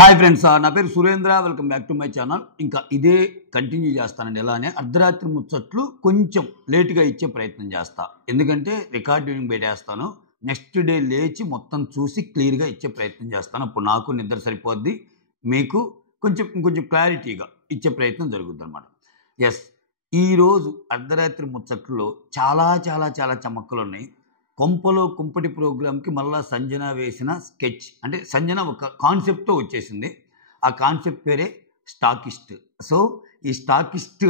Hi friends, నా పేరు Surendra. Welcome back to my channel. ఇంకా ఇదే కంటిన్యూ చేస్తానండి. ఎలానే అర్ధరాత్రి ముచ్చట్లు కొంచెం లేటుగా ఇచ్చే ప్రయత్నం చేస్తా. ఎందుకంటే రికార్డింగ్ పెట్టేస్తాను. నెక్స్ట్ డే లేచి మొత్తం చూసి క్లియర్గా ఇచ్చే ప్రయత్నం చేస్తాను. అప్పుడు నాకు నిద్ర సరిపోద్ది, మీకు ఇంకొంచెం క్లారిటీగా ఇచ్చే ప్రయత్నం జరుగుద్ది అనమాట. ఎస్, ఈరోజు అర్ధరాత్రి ముచ్చట్లో చాలా చాలా చాలా చమక్కులు ఉన్నాయి. కొంపలో కుంపటి ప్రోగ్రామ్కి మళ్ళా సంజన వేసిన స్కెచ్, అంటే సంజన ఒక కాన్సెప్ట్తో వచ్చేసింది. ఆ కాన్సెప్ట్ పేరే స్టాకిస్ట్. సో ఈ స్టాకిస్ట్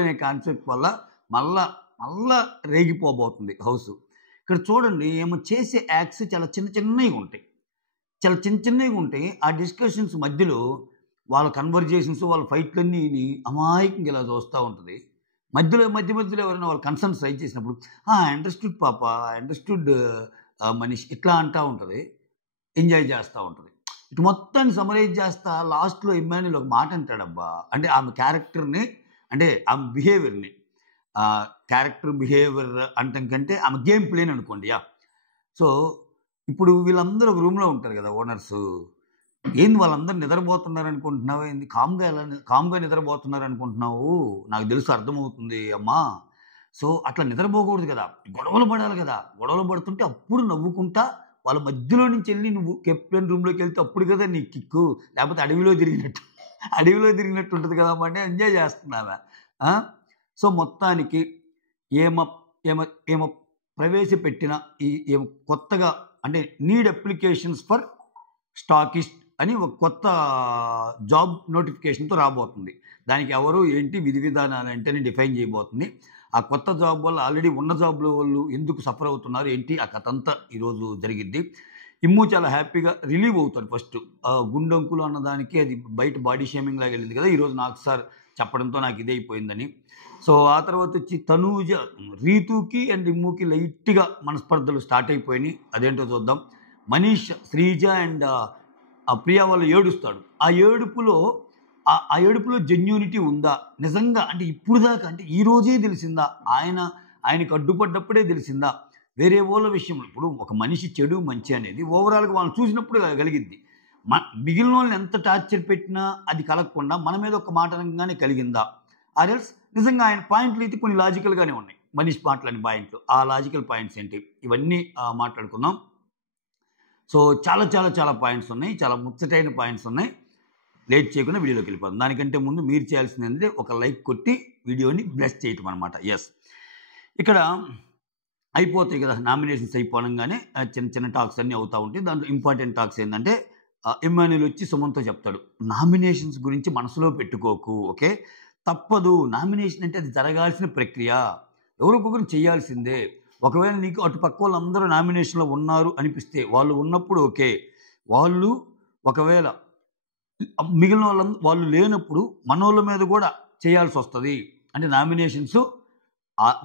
అనే కాన్సెప్ట్ వల్ల మళ్ళా రేగిపోబోతుంది హౌస్. ఇక్కడ చూడండి, ఏమో చేసే యాక్ట్స్ చాలా చిన్నగా ఉంటాయి. ఆ డిస్కషన్స్ మధ్యలో వాళ్ళ కన్వర్జేషన్స్, వాళ్ళ ఫైట్లన్నీ అమాయకంగా ఇలా చూస్తూ ఉంటుంది. మధ్యలో ఎవరైనా వాళ్ళు కన్సర్న్స్ రైజ్ చేసినప్పుడు అండర్స్టూడ్ పాప, అండర్స్టూడ్ మనీష్, ఇట్లా అంటూ ఉంటుంది. ఎంజాయ్ చేస్తూ ఉంటుంది. ఇటు మొత్తాన్ని సమరైజ్ చేస్తా లాస్ట్లో ఇమ్మాన్యుల్ ఒక మాట అంటాడబ్బా. అంటే ఆమె క్యారెక్టర్ని, అంటే ఆమె బిహేవియర్ని, క్యారెక్టర్ బిహేవియర్ అంటాం కంటే ఆమె గేమ్ ప్లేని అనుకోండి. సో ఇప్పుడు వీళ్ళందరూ ఒక రూమ్లో ఉంటారు కదా, ఓనర్స్. ఏంది వాళ్ళందరూ నిద్రపోతున్నారు అనుకుంటున్నావు? ఏంది కామ్గా నిద్రపోతున్నారు అనుకుంటున్నావు? నాకు తెలుసు, అర్థమవుతుంది అమ్మా. సో అట్లా నిద్రపోకూడదు కదా, గొడవలు పడాలి కదా. గొడవలు పడుతుంటే అప్పుడు నవ్వుకుంటా వాళ్ళ మధ్యలో నుంచి వెళ్ళి నువ్వు కెప్టెన్ రూమ్లోకి వెళ్తే అప్పుడు కదా నీ కిక్కు. లేకపోతే అడవిలో తిరిగినట్టు ఉంటుంది కదా అంటే ఎంజాయ్ చేస్తున్నావా? సో మొత్తానికి ఏమ ప్రవేశపెట్టిన ఈ కొత్తగా, అంటే నీడ్ అప్లికేషన్స్ ఫర్ స్టాకిస్ట్ అని ఒక కొత్త జాబ్ నోటిఫికేషన్తో రాబోతుంది. దానికి ఎవరు ఏంటి విధి విధానాలు అంటే డిఫైన్ చేయబోతుంది. ఆ కొత్త జాబ్ వల్ల ఆల్రెడీ ఉన్న జాబ్లో వాళ్ళు ఎందుకు సఫర్ అవుతున్నారు ఏంటి, ఆ కథ అంతా ఈరోజు జరిగిద్ది. ఇమ్ము చాలా హ్యాపీగా రిలీవ్ అవుతాడు. ఫస్ట్ గుండొంకులు అన్నదానికి అది బయట బాడీ షేమింగ్ లాగా వెళ్ళింది కదా, ఈరోజు నాకు సార్ చెప్పడంతో నాకు ఇదే అయిపోయిందని. సో ఆ తర్వాత వచ్చి తనూజ, రీతుకి అండ్ ఇమ్ముకి లైట్గా మనస్పర్ధలు స్టార్ట్ అయిపోయినాయి. అదేంటో చూద్దాం. మనీష్, శ్రీజ అండ్ ప్రియా వాళ్ళు ఏడుస్తాడు. ఆ ఏడుపులో జెన్యూనిటీ ఉందా నిజంగా? అంటే ఇప్పుడు దాకా, అంటే ఈ రోజే తెలిసిందా? ఆయనకు అడ్డుపడ్డప్పుడే తెలిసిందా? వేరే వాళ్ళ విషయంలో ఇప్పుడు ఒక మనిషి చెడు మంచి అనేది ఓవరాల్గా వాళ్ళని చూసినప్పుడు కలిగిద్ది. మిగిలిన వాళ్ళని ఎంత టార్చర్ పెట్టినా అది కలగకుండా మన మీద ఒక మాట అనగానే కలిగిందా? ఆర్ఎల్స్ నిజంగా ఆయన పాయింట్లు అయితే కొన్ని లాజికల్గానే ఉన్నాయి. మనీష్ మాటలని పాయింట్లు, ఆ లాజికల్ పాయింట్స్ ఏంటి, ఇవన్నీ మాట్లాడుకుందాం. సో చాలా చాలా చాలా పాయింట్స్ ఉన్నాయి, చాలా ముచ్చటైన పాయింట్స్ ఉన్నాయి. లేట్ చేయకుండా వీడియోలోకి వెళ్ళిపోతాం. దానికంటే ముందు మీరు చేయాల్సింది ఏంటంటే ఒక లైక్ కొట్టి వీడియోని బ్లెస్ చేయటం అనమాట. ఎస్, ఇక్కడ అయిపోతాయి కదా నామినేషన్స్ అయిపోవడంగానే చిన్న చిన్న టాక్స్ అన్నీ అవుతూ ఉంటాయి. దాంట్లో ఇంపార్టెంట్ టాక్స్ ఏంటంటే ఇమ్మాన్యుల్ వచ్చి సుమన్తో చెప్తాడు, నామినేషన్స్ గురించి మనసులో పెట్టుకోకు, ఓకే? తప్పదు, నామినేషన్ అంటే అది జరగాల్సిన ప్రక్రియ, ఎవరికొకరు చేయాల్సిందే. ఒకవేళ నీకు అటు పక్క వాళ్ళందరూ నామినేషన్లో ఉన్నారు అనిపిస్తే, వాళ్ళు ఉన్నప్పుడు ఓకే. వాళ్ళు ఒకవేళ మిగిలిన వాళ్ళు లేనప్పుడు మనోళ్ళ మీద కూడా చేయాల్సి వస్తుంది. అంటే నామినేషన్స్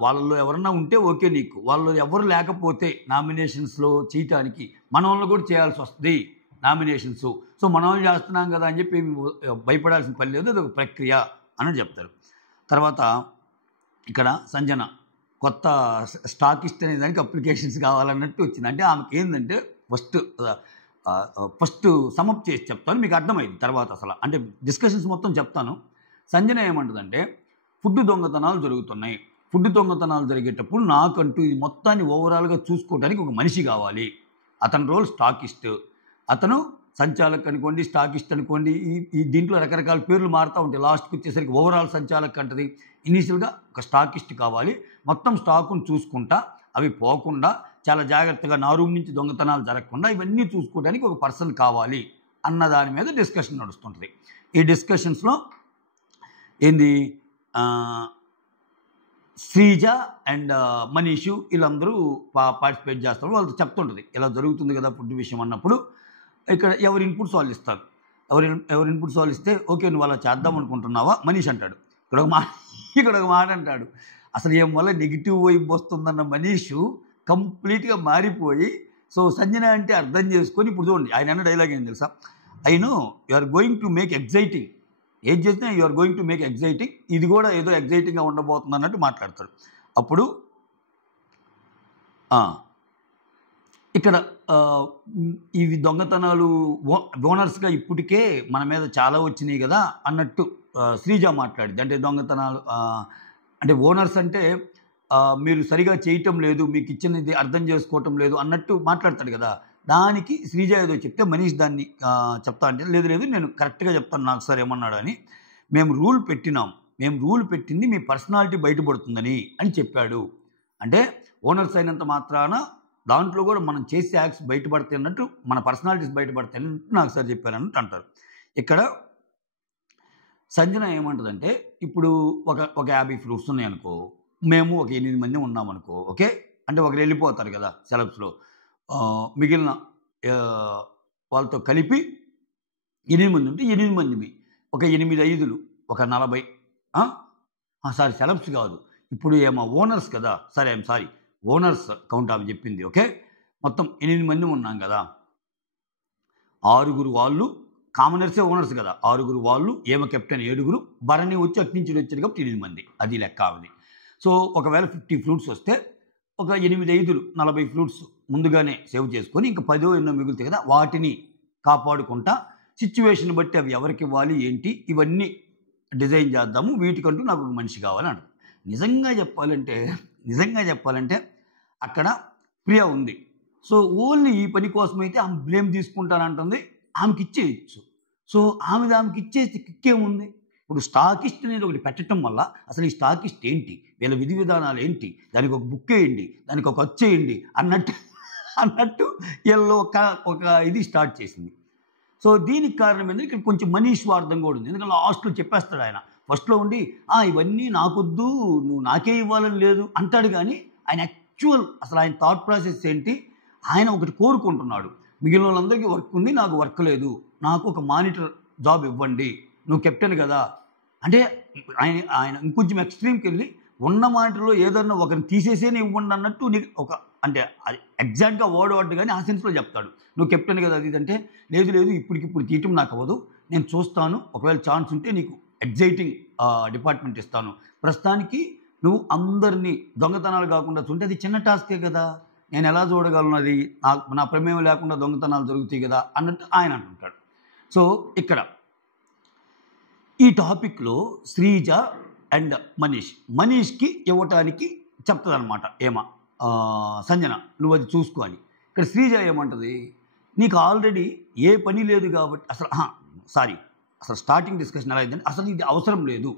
వాళ్ళలో ఎవరన్నా ఉంటే ఓకే నీకు, వాళ్ళు ఎవరు లేకపోతే నామినేషన్స్లో చేయటానికి మన వాళ్ళు కూడా చేయాల్సి వస్తుంది నామినేషన్స్. సో మన వాళ్ళు చేస్తున్నాం కదా అని చెప్పి భయపడాల్సిన పని లేదు, అది ఒక ప్రక్రియ అని చెప్తారు. తర్వాత ఇక్కడ సంజన కొత్త స్టాకిస్ట్ అనే దానికి అప్లికేషన్స్ కావాలన్నట్టు వచ్చింది. అంటే ఆమెకి ఏంటంటే ఫస్ట్ సమప్ చేసి చెప్తాను, మీకు అర్థమైంది తర్వాత అసలు, అంటే డిస్కషన్స్ మొత్తం చెప్తాను. సంజన ఏమంటుందంటే, ఫుడ్ దొంగతనాలు జరుగుతున్నాయి. ఫుడ్ దొంగతనాలు జరిగేటప్పుడు నాకంటూ ఇది మొత్తాన్ని ఓవరాల్గా చూసుకోవడానికి ఒక మనిషి కావాలి. అతని రోల్ స్టాకిస్ట్. అతను సంచాలక్ అనుకోండి, స్టాకిస్ట్ అనుకోండి, ఈ దీంట్లో రకరకాల పేర్లు మారుతూ ఉంటాయి. లాస్ట్కి వచ్చేసరికి ఓవరాల్ సంచాలక్ అంటది. ఇనీషియల్గా ఒక స్టాకిస్ట్ కావాలి, మొత్తం స్టాకును చూసుకుంటా, అవి పోకుండా చాలా జాగ్రత్తగా నా రూమ్ నుంచి దొంగతనాలు జరగకుండా ఇవన్నీ చూసుకోవడానికి ఒక పర్సన్ కావాలి అన్న దాని మీద డిస్కషన్ నడుస్తుంటుంది. ఈ డిస్కషన్స్లో ఏంది, శ్రీజ అండ్ మనీషు వీళ్ళందరూ పార్టిసిపేట్ చేస్తారు. వాళ్ళతో చెప్తుంటుంది ఇలా జరుగుతుంది కదా ఫుడ్ విషయం అన్నప్పుడు. ఇక్కడ ఎవరి ఇన్పుట్స్ వాళ్ళు ఇస్తారు. ఎవరి ఇన్పుట్స్ వాళ్ళు ఇస్తే ఓకే నువ్వు అలా చేద్దాం అనుకుంటున్నావా మనీష్ అంటాడు. ఇక్కడ ఒక మాట అంటాడు, అసలు ఏం వల్ల నెగిటివ్ వైబ్ వస్తుందన్న మనీషు కంప్లీట్గా మారిపోయి, సో సంజన అంటే అర్థం చేసుకొని, ఇప్పుడు చూడండి ఆయన అన్న డైలాగ్ ఏం తెలుసా, I know you are going to make exciting, ఏం చేసినా you are going to make exciting, ఇది కూడా ఏదో ఎగ్జైటింగ్గా ఉండబోతుంది అన్నట్టు మాట్లాడతాడు. అప్పుడు ఇక్కడ ఇవి దొంగతనాలు ఓనర్స్గా ఇప్పటికే మన మీద చాలా వచ్చినాయి కదా అన్నట్టు శ్రీజ మాట్లాడింది. అంటే దొంగతనాలు అంటే ఓనర్స్ అంటే మీరు సరిగా చేయటం లేదు, మీకు ఇచ్చినది అర్థం చేసుకోవటం లేదు అన్నట్టు మాట్లాడతాడు కదా. దానికి శ్రీజ ఏదో చెప్తే మనీష్ దాన్ని చెప్తా అంటే లేదు లేదు నేను కరెక్ట్గా చెప్తాను, నాకు సార్ ఏమన్నాడు అని. మేము రూల్ పెట్టింది మీ పర్సనాలిటీ బయటపడుతుందని అని చెప్పాడు. అంటే ఓనర్స్ అయినంత మాత్రాన దాంట్లో కూడా మనం చేసే యాక్ట్స్ బయటపడతాయి అన్నట్టు, మన పర్సనాలిటీస్ బయటపడతాయి అన్నట్టు నాకు సార్ చెప్పారన్నట్టు అంటారు. ఇక్కడ సంజన ఏమంటుందంటే ఇప్పుడు ఒక 50 ఫ్రూట్స్ ఉన్నాయనుకో, మేము ఒక 8 మంది ఉన్నామనుకో, ఓకే, అంటే ఒకరు వెళ్ళిపోతారు కదా సెలబ్స్లో, మిగిలిన వాళ్ళతో కలిపి 8 మంది ఉంటే 8 మంది ఒక 8 5లు ఒక 40, సారీ సెలబ్స్ కాదు, ఇప్పుడు ఏమో ఓనర్స్ కదా, సరే సారీ ఓనర్స్ కౌంట్ ఆమె చెప్పింది, ఓకే, మొత్తం 8 మంది ఉన్నాం కదా, 6 వాళ్ళు కామనర్సే ఓనర్స్ కదా, 6 వాళ్ళు ఏమో కెప్టెన్ 7, భరణి వచ్చి అటు నుంచి వచ్చాడు కాబట్టి 8 మంది, అది లెక్క ఆమెది. సో ఒకవేళ 50 ఫ్రూట్స్ వస్తే ఒక 8 5లు 40 ఫ్రూట్స్ ముందుగానే సేవ్ చేసుకొని ఇంకా 10 ఎన్నో మిగులుతాయి కదా, వాటిని కాపాడుకుంటా సిచ్యువేషన్ బట్టి అవి ఎవరికి ఇవ్వాలి ఏంటి ఇవన్నీ డిజైన్ చేద్దాము, వీటికంటూ నాకు ఒక మనిషి కావాలని అంటారు. నిజంగా చెప్పాలంటే అక్కడ ప్రియా ఉంది. సో ఓన్లీ ఈ పని కోసమైతే ఆమె బ్లేమ్ తీసుకుంటానంటుంది, ఆమెకి ఇచ్చేయచ్చు. సో ఆమెకి ఇచ్చేసి కిక్కేముంది? ఇప్పుడు స్టాకిస్ట్ అనేది ఒకటి పెట్టడం వల్ల అసలు ఈ స్టాకిస్ట్ ఏంటి, వీళ్ళ విధి విధానాలు ఏంటి, దానికి ఒక బుక్ వేయండి, దానికి ఒక వచ్చేయండి అన్నట్టు వీళ్ళు ఒక ఇది స్టార్ట్ చేసింది. సో దీనికి కారణం ఏంటంటే ఇక్కడ కొంచెం మనీ స్వార్థం కూడా ఉంది. ఎందుకంటే లాస్ట్లో చెప్పేస్తాడు ఆయన, ఫస్ట్లో ఉండి ఇవన్నీ నాకొద్దు, నువ్వు నాకే ఇవ్వాలని లేదు అంటాడు. కానీ ఆయన యాక్చువల్ అసలు ఆయన థాట్ ప్రాసెస్ ఏంటి, ఆయన ఒకటి కోరుకుంటున్నాడు, మిగిలిన వాళ్ళందరికీ వర్క్ ఉంది, నాకు వర్క్ లేదు, నాకు ఒక మానిటర్ జాబ్ ఇవ్వండి, నువ్వు కెప్టెన్ కదా అంటే ఆయన ఇంకొంచెం ఎక్స్ట్రీమ్కి వెళ్ళి ఉన్న మానిటర్లో ఏదన్నా ఒకరిని తీసేసేనే ఇవ్వండి అన్నట్టు నీకు ఒక అంటే అది ఎగ్జాక్ట్గా వర్డ్ కానీ ఆ సెన్స్లో చెప్తాడు, నువ్వు కెప్టెన్ కదా అది అంటే లేదు ఇప్పటికిప్పుడు తీయటం నాకు అవ్వదు, నేను చూస్తాను, ఒకవేళ ఛాన్స్ ఉంటే నీకు ఎగ్జైటింగ్ డిపార్ట్మెంట్ ఇస్తాను, ప్రస్తుతానికి నువ్వు అందరినీ దొంగతనాలు కాకుండా చూంటే అది చిన్న టాస్కే కదా, నేను ఎలా చూడగలను, అది నా ప్రమేయం లేకుండా దొంగతనాలు జరుగుతాయి కదా అన్నట్టు ఆయన అంటుంటాడు. సో ఇక్కడ ఈ టాపిక్లో శ్రీజ అండ్ మనీష్కి ఇవ్వటానికి చెప్తుంది అనమాట, సంజన నువ్వు అది చూసుకో అని. ఇక్కడ శ్రీజ ఏమంటుంది, నీకు ఆల్రెడీ ఏ పని లేదు కాబట్టి అసలు స్టార్టింగ్ డిస్కషన్ ఎలా అయిందంటే అసలు ఇది అవసరం లేదు,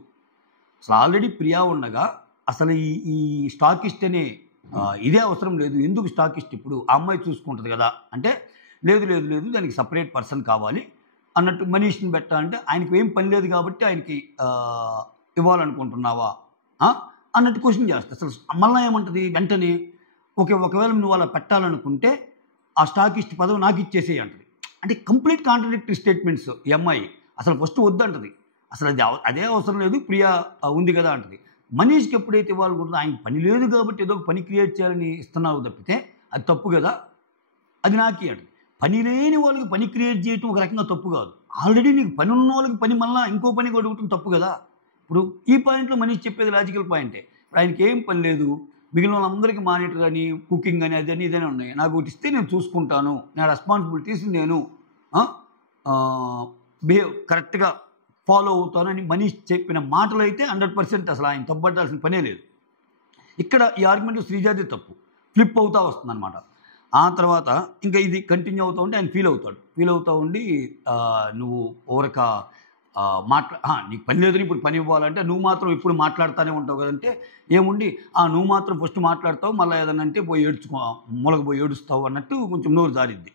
అసలు ఆల్రెడీ ప్రియా ఉండగా అసలు ఈ స్టాకిస్ట్ అనే ఇదే అవసరం లేదు, ఎందుకు స్టాకిస్ట్ ఇప్పుడు ఆ అమ్మాయి చూసుకుంటుంది కదా అంటే లేదు దానికి సపరేట్ పర్సన్ కావాలి అన్నట్టు మనీష్ని పెట్టాలంటే ఆయనకి ఏం పని లేదు కాబట్టి ఆయనకి ఇవ్వాలనుకుంటున్నావా అన్నట్టు క్వశ్చన్ చేస్తా. అసలు మళ్ళీ ఏమంటుంది వెంటనే, ఒకవేళ నువ్వు అలా పెట్టాలనుకుంటే ఆ స్టాకిస్ట్ పదవి నాకు ఇచ్చేసేయి అంటది. అంటే కంప్లీట్ కాంట్రడిక్టరీ స్టేట్మెంట్స్. ఈ అమ్మాయి అసలు ఫస్ట్ వద్దంటది, అసలు అదే అవసరం లేదు, ప్రియా ఉంది కదా అంటది. మనీష్కి ఎప్పుడైతే ఇవ్వాలనుకుంటుందో ఆయనకి పని లేదు కాబట్టి ఏదో ఒక పని క్రియేట్ చేయాలని ఇస్తున్నావు తప్పితే అది తప్పు కదా, అది నాకే అంటది. పని లేని వాళ్ళకి పని క్రియేట్ చేయటం ఒక రకంగా తప్పు కాదు, ఆల్రెడీ నీకు పని ఉన్న వాళ్ళకి పని మళ్ళీ ఇంకో పని కొడుకుటం తప్పు కదా. ఇప్పుడు ఈ పాయింట్లో మనీష్ చెప్పేది లాజికల్ పాయింటే. ఇప్పుడు ఆయనకి ఏం పని లేదు, మిగిలిన వాళ్ళందరికీ మానిటర్ అని కుకింగ్ అని అది అని ఇదనే ఉన్నాయి, నాకు ఒకటి ఇస్తే నేను చూసుకుంటాను, నా రెస్పాన్సిబిలిటీస్ నేను బిహేవ్ కరెక్ట్గా ఫాలో అవుతానని మనీష్ చెప్పిన మాటలు అయితే 100% అసలు ఆయన తప్పబట్టాల్సిన పనే లేదు. ఇక్కడ ఈ ఆర్గ్యుమెంట్ శ్రీజాది తప్పు ఫ్లిప్ అవుతూ వస్తుందన్నమాట. ఆ తర్వాత ఇంకా ఇది కంటిన్యూ అవుతూ ఉంటే ఆయన ఫీల్ అవుతూ ఉండి నువ్వు ఓరక నీకు పని లేదని ఇప్పుడు పని ఇవ్వాలంటే నువ్వు మాత్రం ఇప్పుడు మాట్లాడుతూనే ఉంటావు కదంటే ఏముండి నువ్వు మాత్రం ఫస్ట్ మాట్లాడతావు, మళ్ళీ ఏదన్నా అంటే పోయి మూలకు పోయి ఏడుస్తావు అన్నట్టు కొంచెం నోరు జారిద్ది.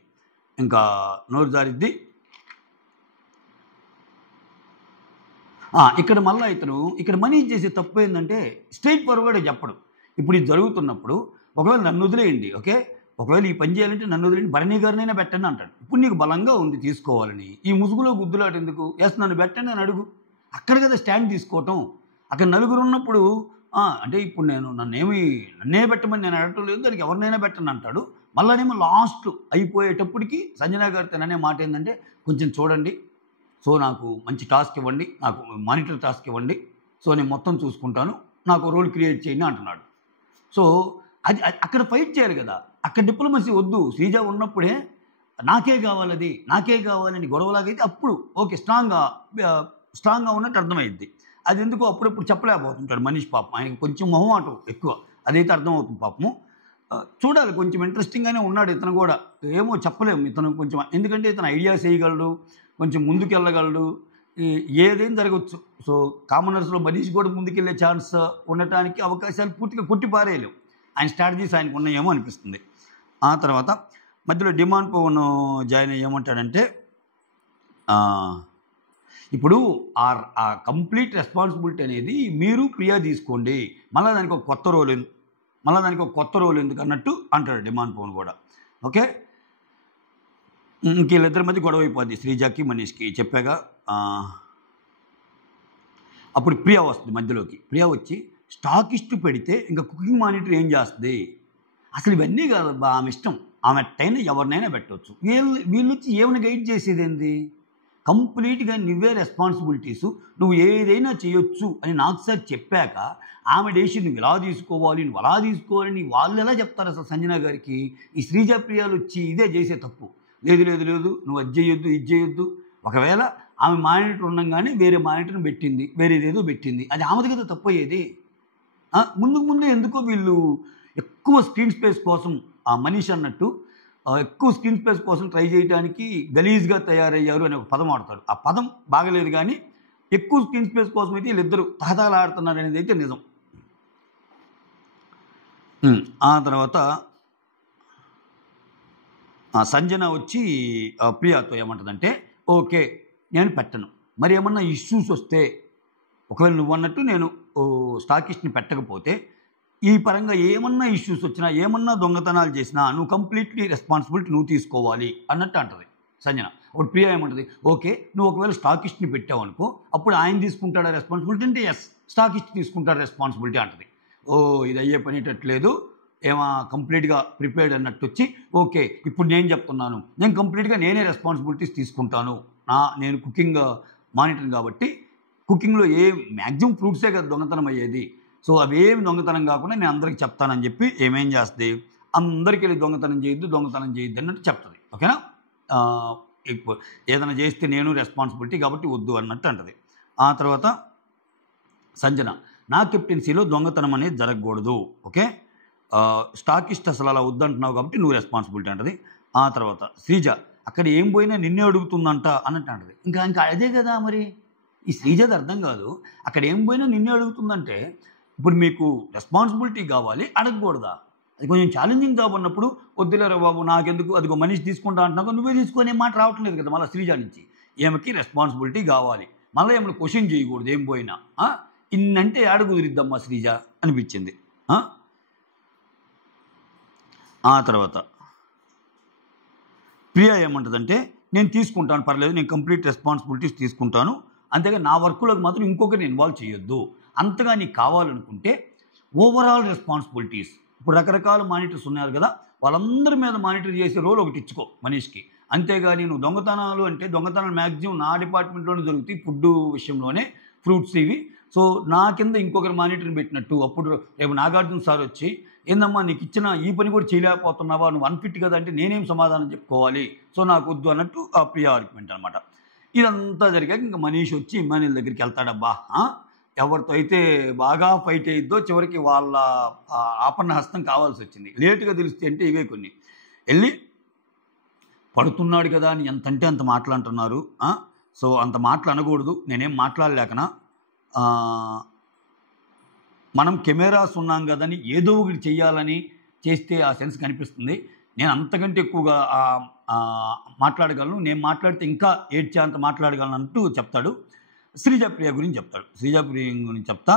ఇక్కడ మళ్ళీ ఇక్కడ మనీష్ చేసే తప్పు ఏంటంటే స్ట్రైట్ ఫార్వర్డే చెప్పడు. ఇప్పుడు ఇది జరుగుతున్నప్పుడు ఒకవేళ నన్ను వదిలేయండి, ఓకే, ఒకవేళ ఈ పని చేయాలంటే నన్ను వదిలేండి, భరణి గారినైనా పెట్టండి అంటాడు. ఇప్పుడు నీకు బలంగా ఉంది తీసుకోవాలని, ఈ ముసుగులో గుద్దులాట ఎందుకు, నన్ను పెట్టండి అని అడుగు, అక్కడ కదా స్టాండ్ తీసుకోవటం. అక్కడ నలుగురు ఉన్నప్పుడు అంటే ఇప్పుడు నన్నే పెట్టమని నేను అడగటం లేదు, దానికి ఎవరినైనా పెట్టండి అంటాడు. మళ్ళానేమో లాస్ట్ అయిపోయేటప్పటికి సంజన గారితో అనే మాట ఏంటంటే కొంచెం చూడండి, సో నాకు మంచి టాస్క్ ఇవ్వండి, నాకు మానిటర్ టాస్క్ ఇవ్వండి, సో నేను మొత్తం చూసుకుంటాను, నాకు రోల్ క్రియేట్ చేయండి అంటున్నాడు. సో అది అక్కడ ఫైట్ చేయాలి కదా. అక్కడ డిప్లొమసీ వద్దు. శ్రీజ ఉన్నప్పుడే నాకే కావాలది, నాకే కావాలని గొడవలాగైతే అప్పుడు ఓకే స్ట్రాంగ్గా ఉన్నట్టు అర్థమైద్ది. అది ఎందుకో అప్పుడప్పుడు చెప్పలేకపోతుంటాడు మనిషి పాపం. ఆయనకి కొంచెం మొహమాటం ఎక్కువ, అదైతే అర్థమవుతుంది పాపము. చూడాలి, కొంచెం ఇంట్రెస్టింగ్గానే ఉన్నాడు ఇతను కూడా. ఏమో చెప్పలేము ఇతను కొంచెం, ఎందుకంటే ఇతను ఐడియాస్ వేయగలడు, కొంచెం ముందుకెళ్ళగలడు, ఏదైనా జరగవచ్చు. సో కామనర్స్లో మనీష్ కూడా ముందుకెళ్ళే ఛాన్స్ ఉండటానికి అవకాశాలు పూర్తిగా కొట్టిపారేయలేవు. ఆయన స్ట్రాటజీస్ ఆయనకు ఉన్నాయేమో అనిపిస్తుంది. ఆ తర్వాత మధ్యలో డిమాండ్ పవన్ జాయిన్ ఏమంటాడంటే, ఇప్పుడు ఆ కంప్లీట్ రెస్పాన్సిబిలిటీ అనేది మీరు ప్రియా తీసుకోండి, మళ్ళీ దానికి ఒక కొత్త రోల్ ఎందుకు అన్నట్టు అంటాడు డిమాండ్ పవన్ కూడా. ఓకే, వీళ్ళిద్దరి మధ్య గొడవ అయిపోద్ది శ్రీజాకి మనీష్కి చెప్పాగా. అప్పుడు ప్రియా వస్తుంది మధ్యలోకి. ప్రియా వచ్చి స్టాకిస్ట్ పెడితే ఇంకా కుకింగ్ మానిటర్ ఏం చేస్తుంది, అసలు ఇవన్నీ కాదు ఆమె ఇష్టం, ఆమె ఎట్టయినా ఎవరినైనా పెట్టవచ్చు. వీళ్ళు వచ్చి ఏమైనా గైడ్ చేసేది ఏంది, కంప్లీట్గా నువ్వే రెస్పాన్సిబిలిటీసు, నువ్వు ఏదైనా చేయొచ్చు అని నాకు సార్ చెప్పాక ఆమె డేసి నువ్వు ఇలా తీసుకోవాలి, నువ్వు అలా తీసుకోవాలని వాళ్ళు ఎలా చెప్తారు అసలు సంజన గారికి? ఈ శ్రీజా ప్రియాలు వచ్చి ఇదే చేసే తప్పు. లేదు నువ్వు అది చేయొద్దు, ఇది చేయొద్దు. ఒకవేళ ఆమె మానిటర్ ఉండగానే వేరే మానిటర్ని పెట్టింది, వేరేదేదో పెట్టింది, అది ఆమెది కదా తప్పు అయ్యేది. ముందు ఎందుకో వీళ్ళు ఎక్కువ స్క్రీన్ స్పేస్ కోసం, ఆ మనీష్ అన్నట్టు ఎక్కువ స్క్రీన్ స్పేస్ కోసం ట్రై చేయడానికి గలీజ్గా తయారయ్యారు అనే ఒక పదం ఆడతాడు. ఆ పదం బాగలేదు, కానీ ఎక్కువ స్క్రీన్ స్పేస్ కోసం అయితే వీళ్ళిద్దరూ తహతహలాడుతున్నారు అనేది అయితే నిజం. ఆ తర్వాత సంజన వచ్చి ప్రియాతో ఏమంటుందంటే, ఓకే నేను పెట్టను, మరి ఏమన్నా ఇష్యూస్ వస్తే, ఒకవేళ నువ్వు అన్నట్టు నేను స్టాకిస్ట్ని పెట్టకపోతే ఈ పరంగా ఏమన్నా ఇష్యూస్ వచ్చినా, ఏమన్నా దొంగతనాలు చేసినా నువ్వు కంప్లీట్లీ రెస్పాన్సిబిలిటీ నువ్వు తీసుకోవాలి అన్నట్టు అంటుంది సంజన. అప్పుడు ప్రియా ఏమంటుంది, ఓకే నువ్వు ఒకవేళ స్టాకిస్ట్ని పెట్టావు అనుకో, అప్పుడు ఆయన తీసుకుంటాడా రెస్పాన్సిబిలిటీ అంటే ఎస్ స్టాకిస్ట్ తీసుకుంటాడు రెస్పాన్సిబిలిటీ అంటుంది. ఇది అయ్యే పనిటట్లేదు, కంప్లీట్గా ప్రిపేర్డ్ అన్నట్టు వచ్చి, ఓకే ఇప్పుడు నేను చెప్తున్నాను, నేను కంప్లీట్గా నేనే రెస్పాన్సిబిలిటీస్ తీసుకుంటాను, నేను కుకింగ్ మానిటర్ కాబట్టి కుకింగ్లో మ్యాక్సిమం ఫ్రూట్సే కదా దొంగతనం అయ్యేది, సో అవేమి దొంగతనం కాకుండా నేను అందరికీ చెప్తానని చెప్పి ఏమేం చేస్తుంది, అందరికీ వెళ్ళి దొంగతనం చేయొద్దు అన్నట్టు చెప్తుంది. ఓకేనా, ఇప్పుడు ఏదైనా చేస్తే నేను రెస్పాన్సిబిలిటీ కాబట్టి వద్దు అన్నట్టు అంటుంది. ఆ తర్వాత సంజన, నా కెప్టెన్సీలో దొంగతనం అనేది జరగకూడదు, ఓకే స్టాకిస్ట్ అసలు అలా వద్దంటున్నావు కాబట్టి నువ్వు రెస్పాన్సిబిలిటీ అంటది. ఆ తర్వాత శ్రీజ, అక్కడ ఏం పోయినా నిన్నే అడుగుతుందంట అన్నట్టు అంటది. ఇంకా అదే కదా మరి, ఈ శ్రీజది అర్థం కాదు. అక్కడ ఏం పోయినా నిన్నే అడుగుతుందంటే ఇప్పుడు మీకు రెస్పాన్సిబిలిటీ కావాలి, అడగకూడదా? అది కొంచెం ఛాలెంజింగ్ జాబ్ ఉన్నప్పుడు వద్దులేరా బాబు నాకెందుకు, అదిగో మనిషి తీసుకుంటా అంటున్నావు, నువ్వే తీసుకునే మాట రావట్లేదు కదా మళ్ళీ శ్రీజ నుంచి. ఏమకి రెస్పాన్సిబిలిటీ కావాలి, మళ్ళీ ఏమైనా క్వశ్చన్ చేయకూడదు ఏం పోయినా. ఇన్నంటే ఆడ కుదిరిద్దమ్మా శ్రీజ అనిపించింది. ఆ తర్వాత ప్రియా ఏమంటుందంటే, నేను తీసుకుంటాను పర్లేదు, నేను కంప్లీట్ రెస్పాన్సిబిలిటీస్ తీసుకుంటాను, అంతేగా నా వర్క్లోకి మాత్రం ఇంకొకరిని ఇన్వాల్వ్ చేయొద్దు, అంతగా నీకు కావాలనుకుంటే ఓవరాల్ రెస్పాన్సిబిలిటీస్, ఇప్పుడు రకరకాల మానిటర్స్ ఉన్నారు కదా, వాళ్ళందరి మీద మానిటర్ చేసే రోల్ ఒకటి ఇచ్చుకో మనీష్కి. అంతేగాని నువ్వు దొంగతనాలు అంటే దొంగతనాలు మ్యాక్సిమం నా డిపార్ట్మెంట్లోనే దొరుకుతాయి, ఫుడ్ విషయంలోనే, ఫ్రూట్స్ ఇవి. సో నా కింద ఇంకొకరు మానిటర్ని పెట్టినట్టు. అప్పుడు రేపు నాగార్జున సార్ వచ్చి, ఏందమ్మా నీకు ఇచ్చిన ఈ పని కూడా చేయలేకపోతున్నావా, నువ్వు అన్ఫిట్ కదా అంటే నేనేం సమాధానం చెప్పుకోవాలి, సో నాకు వద్దు అన్నట్టు ఆ ప్రియా ఆర్గ్యుమెంట్ అనమాట. ఇదంతా జరిగాక ఇంకా మనీష్ వచ్చి ఇమ్మాన్యుల్ దగ్గరికి వెళ్తాడబ్బా. ఎవరితో అయితే బాగా ఫైట్ అయ్యిద్దో చివరికి వాళ్ళ ఆపన్న హస్తం కావాల్సి వచ్చింది. లేటుగా తెలిస్తే అంటే ఇవే కొన్ని. వెళ్ళి పడుతున్నాడు కదా అని ఎంతంటే అంత మాట్లాడుతున్నారు. సో అంత మాటలు అనకూడదు, నేనేం మాట్లాడలేకనా, మనం కెమెరాస్ ఉన్నాం కదని ఏదో ఒకటి చెయ్యాలని చేస్తే ఆ సెన్స్ కనిపిస్తుంది. నేను అంతకంటే ఎక్కువగా మాట్లాడగలను, నేను మాట్లాడితే ఇంకా ఏడ్చేంత మాట్లాడగలను అంటూ చెప్తాడు. శ్రీజాప్రియ గురించి చెప్తాడు. శ్రీజాప్రియ గురించి చెప్తా,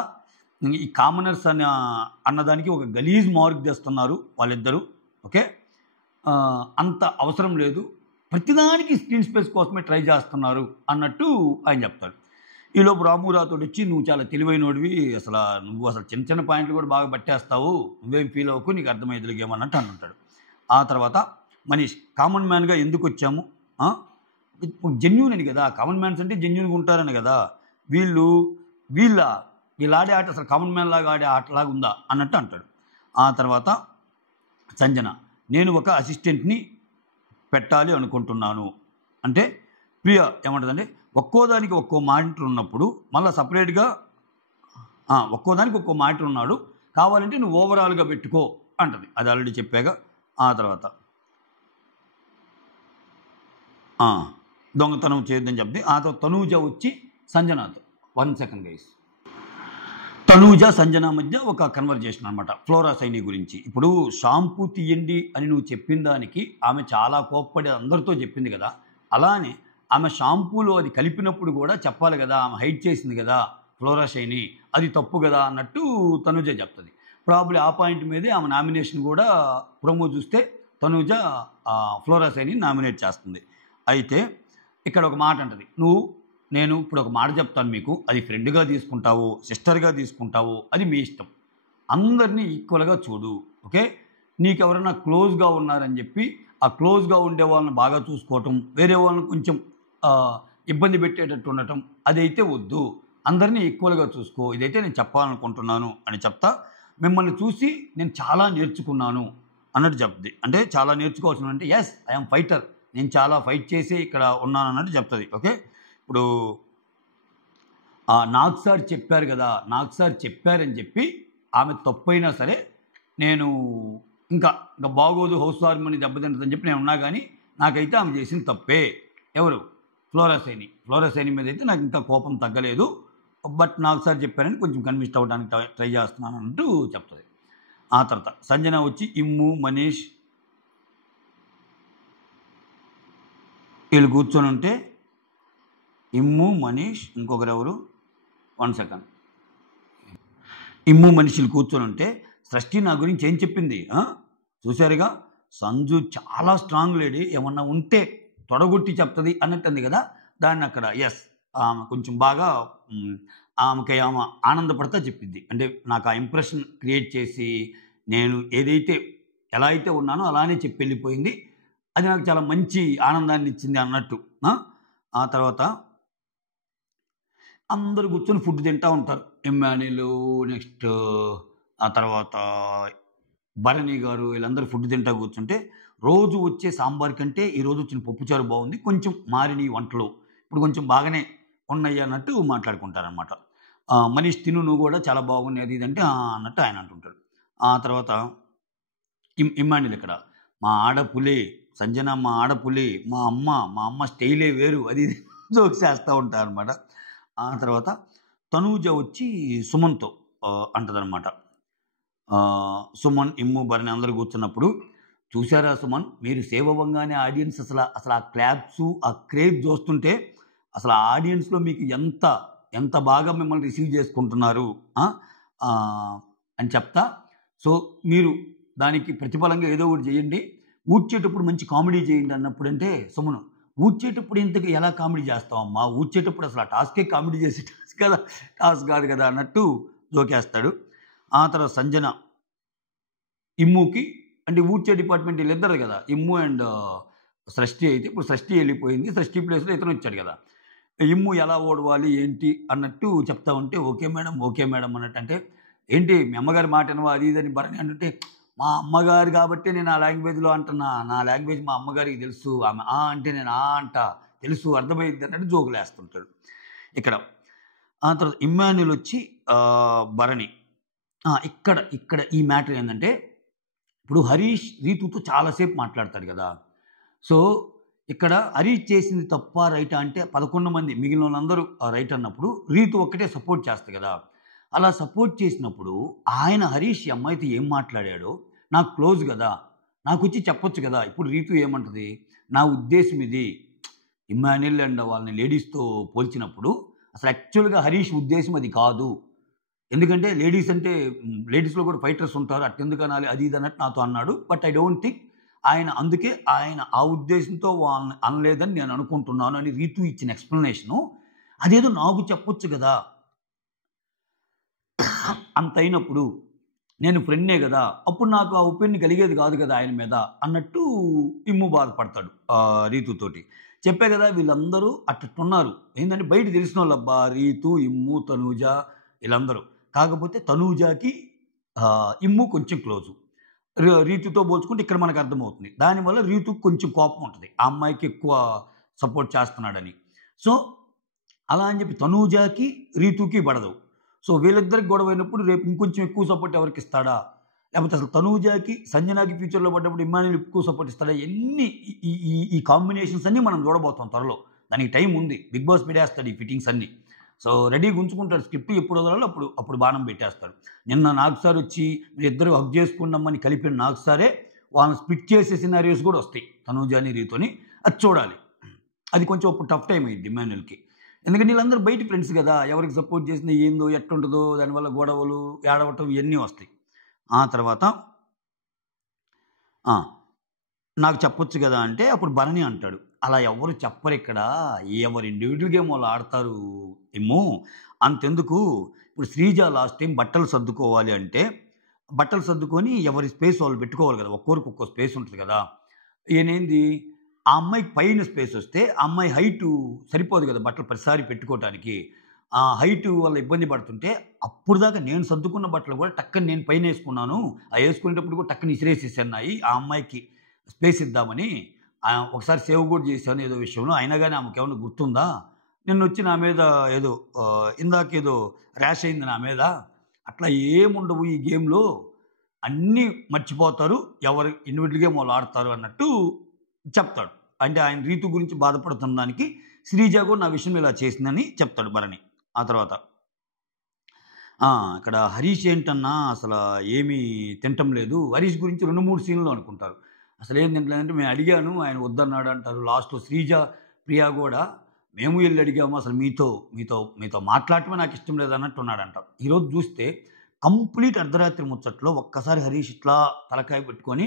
ఈ కామనర్స్ అన్నదానికి ఒక గలీజ్ మార్క్ తెస్తున్నారు వాళ్ళిద్దరూ. ఓకే, అంత అవసరం లేదు, ప్రతిదానికి స్క్రీన్ స్పేస్ కోసమే ట్రై చేస్తున్నారు అన్నట్టు ఆయన చెప్తాడు. ఈలోపు రామురాతో వచ్చి, నువ్వు చాలా తెలివైనోడివి, నువ్వు చిన్న చిన్న పాయింట్లు కూడా బాగా పట్టేస్తావు, నువ్వేం ఫీల్ అవ్వకు, నీకు అర్థమయ్యేది ఏమన్నట్టు అంటుంటాడు. ఆ తర్వాత మనీష్, కామన్ మ్యాన్గా ఎందుకు వచ్చాము, జెన్యూన్ అని కదా, కామన్ మ్యాన్స్ అంటే జెన్యూన్గా ఉంటారని కదా, వీళ్ళు ఆడే ఆట అసలు కామన్ మ్యాన్ లాగా ఆడే ఆటలాగా ఉందా అన్నట్టు అంటాడు. ఆ తర్వాత సంజన, నేను ఒక అసిస్టెంట్ని పెట్టాలి అనుకుంటున్నాను. అంటే ప్రియ ఏమంటుందంటే ఒక్కోదానికి ఒక్కో మానిటర్ ఉన్నప్పుడు మళ్ళీ సపరేట్గా ఒక్కోదానికి ఒక్కో మానిటర్ ఉన్నాడు, కావాలంటే నువ్వు ఓవరాల్గా పెట్టుకో అంటది. అది ఆల్రెడీ చెప్పాగా. ఆ తర్వాత దొంగతనం చేయొద్దని చెప్తే ఆ తర్వాత తనూజ వచ్చి సంజనాతో 1 సెకండ్ గైస్. తనూజ సంజన మధ్య ఒక కన్వర్జేషన్ అనమాట ఫ్లోరా సైని గురించి. ఇప్పుడు షాంపూ తీయండి అని నువ్వు చెప్పిన దానికి ఆమె చాలా కోప్పడి అందరితో చెప్పింది కదా, అలానే ఆమె షాంపూలో అది కలిపినప్పుడు కూడా చెప్పాలి కదా, ఆమె హైడ్ చేసింది కదా ఫ్లోరా సైని, అది తప్పు కదా అన్నట్టు తనూజ చెప్తుంది. ప్రాబ్లీ ఆ పాయింట్ మీదే ఆమె నామినేషన్ కూడా ప్రోమో చూస్తే తనూజ ఫ్లోరా సైని నామినేట్ చేస్తుంది. అయితే ఇక్కడ ఒక మాట అంటది, నేను ఇప్పుడు ఒక మాట చెప్తాను మీకు, అది ఫ్రెండ్గా తీసుకుంటావు సిస్టర్గా తీసుకుంటావు అది మీ ఇష్టం, అందరినీ ఈక్వల్గా చూడు, ఓకే? నీకు ఎవరైనా క్లోజ్గా ఉన్నారని చెప్పి ఆ క్లోజ్గా ఉండే వాళ్ళని బాగా చూసుకోవటం, వేరే వాళ్ళని కొంచెం ఇబ్బంది పెట్టేటట్టు ఉండటం అదైతే వద్దు, అందరినీ ఈక్వల్గా చూసుకో, ఇదైతే నేను చెప్పాలనుకుంటున్నాను అని చెప్తా. మిమ్మల్ని చూసి నేను చాలా నేర్చుకున్నాను అన్నట్టు చెప్తుంది. అంటే చాలా నేర్చుకోవాల్సిన అంటే ఎస్ ఐఎమ్ ఫైటర్, నేను చాలా ఫైట్ చేసి ఇక్కడ ఉన్నాను అన్నట్టు చెప్తుంది. ఓకే, ఇప్పుడు నాకు సార్ చెప్పారు కదా, నాకు సార్ చెప్పారని చెప్పి ఆమె తప్పైనా సరే నేను ఇంకా బాగోదు హౌస్ హార్మోని దెబ్బతింటుందని చెప్పి నేను ఉన్నా, కానీ నాకైతే ఆమె చేసిన తప్పే. ఎవరు? ఫ్లోరా సైని మీద అయితే నాకు ఇంకా కోపం తగ్గలేదు, బట్ నాకు సార్ చెప్పారని కొంచెం కన్విన్స్ అవ్వడానికి ట్రై చేస్తున్నాను అంటూ చెప్తుంది. ఆ తర్వాత సంజన వచ్చి ఇమ్ము మనీష్ వీళ్ళు కూర్చొని ఉంటే, ఇమ్ము మనీష్ ఇంకొకరెవరు 1 సెకండ్, ఇమ్ము మనీషులు కూర్చొని ఉంటే సృష్టి నా గురించి ఏం చెప్పింది చూశారుగా, సంజు చాలా స్ట్రాంగ్ లేడీ, ఏమన్నా ఉంటే తొడగొట్టి చెప్తుంది అన్నట్టు అంది కదా, దాన్ని అక్కడ ఎస్ ఆమె కొంచెం బాగా ఆమె ఆనందపడతా చెప్పింది. అంటే నాకు ఆ ఇంప్రెషన్ క్రియేట్ చేసి నేను ఏదైతే ఎలా అయితే ఉన్నానో అలానే చెప్పి వెళ్ళిపోయింది, అది నాకు చాలా మంచి ఆనందాన్ని ఇచ్చింది అన్నట్టు. ఆ తర్వాత అందరూ కూర్చొని ఫుడ్ తింటూ ఉంటారు. ఇమ్మాన్యుల్, నెక్స్ట్ ఆ తర్వాత భరణి గారు, వీళ్ళందరూ ఫుడ్ తింటా కూర్చుంటే రోజు వచ్చే సాంబార్ కంటే ఈరోజు వచ్చిన పప్పుచారు బాగుంది, కొంచెం మారిన వంటలు ఇప్పుడు కొంచెం బాగానే ఉన్నాయి అన్నట్టు మాట్లాడుకుంటారనమాట. మనీష్ తిను నువ్వు కూడా చాలా బాగున్నాయి అది ఇదంటే అన్నట్టు ఆయన అంటుంటాడు. ఆ తర్వాత ఇమ్మాన్యుల్ ఇక్కడ మా ఆడపులే సంజన, మా ఆడపులే, మా అమ్మ స్టైలే వేరు అది జోక్స్ చేస్తూ ఉంటారు అనమాట. ఆ తర్వాత తనూజ వచ్చి సుమన్తో అంటదనమాట, సుమన్ ఇమ్ము భరణి అందరూ కూర్చున్నప్పుడు, చూసారా సుమన్, మీరు సేవ్ అవ్వగానే ఆడియన్స్ అసలు ఆ క్లాప్స్ ఆ క్రేజ్ చూస్తుంటే అసలు ఆ ఆడియన్స్లో మీకు ఎంత బాగా మిమ్మల్ని రిసీవ్ చేసుకుంటున్నారు అని చెప్తా. సో మీరు దానికి ప్రతిఫలంగా ఏదో ఒకటి చేయండి, ఊడ్చేటప్పుడు మంచి కామెడీ చేయండి అన్నప్పుడు, అంటే సుమను ఊడ్చేటప్పుడు ఇంతకు ఎలా కామెడీ చేస్తావమ్మా, ఊడ్చేటప్పుడు అసలు ఆ టాస్కే కామెడీ చేసే టాస్క్ కాదు కదా అన్నట్టు జోకేస్తాడు. ఆ తర్వాత సంజన ఇమ్ముకి, అంటే ఊడ్చే డిపార్ట్మెంట్ వీళ్ళిద్దరు కదా, ఇమ్ము అండ్ సృష్టి. అయితే ఇప్పుడు సృష్టి వెళ్ళిపోయింది, సృష్టి ప్లేస్లో ఇతను వచ్చాడు కదా, ఇమ్ము ఎలా ఓడవాలి ఏంటి అన్నట్టు చెప్తా ఉంటే ఓకే మేడం అన్నట్టు, అంటే ఏంటి మీ అమ్మగారి మాట వినవా అది ఇదని భరణి అంటే, మా అమ్మగారు కాబట్టి నేను ఆ లాంగ్వేజ్లో అంటున్నా, నా లాంగ్వేజ్ మా అమ్మగారికి తెలుసు, ఆమె అంటే నేను అంట తెలుసు, అర్థమైంది అన్నట్టు జోకులు వేస్తుంటాడు ఇక్కడ. ఆ తర్వాత ఇమ్మాన్యుల్ వచ్చి భరణి ఇక్కడ ఈ మ్యాటర్ ఏంటంటే, ఇప్పుడు హరీష్ రీతుతో చాలాసేపు మాట్లాడతాడు కదా, సో ఇక్కడ హరీష్ చేసింది తప్ప రైటా అంటే 11 మంది మిగిలిన వాళ్ళందరూ రైట్ అన్నప్పుడు రీతు ఒక్కటే సపోర్ట్ చేస్తుంది కదా, అలా సపోర్ట్ చేసినప్పుడు ఆయన హరీష్ అమ్మాయితో ఏం మాట్లాడాడో నాకు క్లోజ్ కదా, నాకు వచ్చి చెప్పొచ్చు కదా. ఇప్పుడు రీతు ఏమంటుంది, నా ఉద్దేశం ఇది, ఇమ్మాన్యుల్ అండ్ వాళ్ళని లేడీస్తో పోల్చినప్పుడు అసలు యాక్చువల్గా హరీష్ ఉద్దేశం అది కాదు, ఎందుకంటే లేడీస్ అంటే లేడీస్లో కూడా ఫైటర్స్ ఉంటారు, అట్టెందుకు అనాలి అది ఇది అన్నట్టు నాతో అన్నాడు, బట్ ఐ డోంట్ థింక్ అందుకే ఆయన ఆ ఉద్దేశంతో వాళ్ళని అనలేదని నేను అనుకుంటున్నాను అని రీతు ఇచ్చిన ఎక్స్ప్లెనేషను, అదేదో నాకు చెప్పొచ్చు కదా, అంత అయినప్పుడు నేను ఫ్రెండ్నే కదా, అప్పుడు నాకు ఆ ఒపీనియన్ కలిగేది కాదు కదా ఆయన మీద అన్నట్టు ఇమ్ము బాధపడతాడు రీతుతోటి. చెప్పే కదా వీళ్ళందరూ అట్టున్నారు, ఏంటంటే బయట తెలిసిన వాళ్ళబ్బా, రీతు, ఇమ్ము, తనూజ వీళ్ళందరూ, కాకపోతే తనూజాకి ఇమ్ము కొంచెం క్లోజు. రీతుతో పోల్చుకుంటే ఇక్కడ మనకు అర్థమవుతుంది. దానివల్ల రీతుకి కొంచెం కోపం ఉంటది. ఆ అమ్మాయికి ఎక్కువ సపోర్ట్ చేస్తున్నాడని. సో, అలా అని చెప్పి తనూజాకి, రీతుకి పడదు. సో, వీళ్ళిద్దరికి గొడవైనప్పుడు రేపు ఇంకొంచెం ఎక్కువ సపోర్ట్ ఎవరికిస్తాడా? లేకపోతే అసలు తనూజాకి, సంజనాకి ఫ్యూచర్‌లో పడ్డప్పుడు ఇమ్మాన్యుల్ ఎక్కువ సపోర్ట్ ఇస్తాడా? ఇయన్నీ ఈ ఈ ఈ కాంబినేషన్స్ అన్నీ మనం చూడబోతాం త్వరలో. దానికి టైం ఉంది. 'బిగ్ బాస్' పెట్టేస్తాడు ఈ ఫిట్టింగ్స్ అన్నీ. సో, రెడీగా ఉంచుకుంటాడు. స్క్రిప్ట్ ఎప్పుడు వదలాలో అప్పుడు బాణం పెట్టేస్తాడు. నిన్న నాగ్ సార్ వచ్చి మీరిద్దరూ హగ్ చేసుకుందామని కలిపిన నాగ్ సారే వాళ్ళని స్ప్లిట్ చేసే సినారియోస్ కూడా వస్తాయి. తనూజాని, రీతోని. అది చూడాలి. అది కొంచెం అప్పుడు టఫ్ టైమ్ అయ్యిద్ది ఇమ్మాన్యుల్‌కి. ఎందుకంటే వీళ్ళందరూ బయట ఫ్రెండ్స్ గదా! ఎవరికి సపోర్ట్ చేసినా ఏందో, ఎట్టుంటదో, దానివల్ల గొడవలు, ఏడవటం ఇయన్నీ వస్తాయి. ఆ తర్వాత ఆ! నాకు చెప్పొచ్చు గదా! అంటే అప్పుడు భరణి అంటాడు. అలా ఎవ్వరు చెప్పరిక్కడ. ఎవరు ఇండివిడ్యువల్ గేమ్ వాళ్ళు ఆడతారు ఏమో. అంతెందుకు ఇప్పుడు శ్రీజ లాస్ట్ టైమ్ బట్టలు సర్దుకోవాలి అంటే, బట్టలు సర్దుకొని ఎవరి స్పేస్ వాళ్ళు పెట్టుకోవాలి గదా! ఒక్కోరికి ఒక్కో స్పేస్ ఉంటది గదా! ఈయనేంది ఆ అమ్మాయికి పైన స్పేస్ వస్తే, ఆ అమ్మాయి హైటు సరిపోదు గదా! బట్టలు ప్రతిసారి పెట్టుకోవటానికి. ఆ హైటు వల్ల ఇబ్బంది పడుతుంటే, అప్పటిదాకా నేను సర్దుకున్న బట్టలు గూడా టక్కని నేను పైనేసుకున్నాను. ఆ యేసుకునేటప్పుడు కూడా టక్కన ఇసిరేసేసాను నాయి. ఆ అమ్మాయికి స్పేస్ ఇద్దామని. ఒకసారి సేవ్ గూడా చేశాను ఏదో విషయంలో. అయినా గాని ఆమెకేమన్నా గుర్తుందా? నిన్నొచ్చి నా మీద ఏదో ఇందాకేదో ర్యాష్ అయింది నా మీద. అట్లా ఏముండవు ఈ గేమ్‌లో. అన్నీ మర్చిపోతారు. ఎవరు ఇండివిడ్యువల్ గేమ్ వాళ్ళు ఆడతారు అన్నట్టు చెప్తాడు. అంటే ఆయన రీతు గురించి బాధపడుతున్న దానికి శ్రీజ కూడా నా విషయంలో ఇలా చేసిందని చెప్తాడు భరణి. ఆ తర్వాత ఇక్కడ హరీష్ ఏంటన్నా అసల ఏమీ తినటం లేదు. హరీష్ గురించి 2, 3 సీన్‌లు అనుకుంటారు. అసలేం తింటలేదంటే నేను అడిగాను ఆయన వద్దన్నాడు అంటారు. లాస్ట్‌లో శ్రీజ, ప్రియా గూడా మేము ఎళ్లి అడిగాము అసలు మీతో మాట్లాడటమే నాకిష్టం లేదన్నట్టు ఉన్నాడంట. ఈరోజు చూస్తే కంప్లీట్ అర్ధరాత్రి ముచ్చట్లో ఒక్కసారి హరీష్ ఇట్లా తలకాయ పెట్టుకొని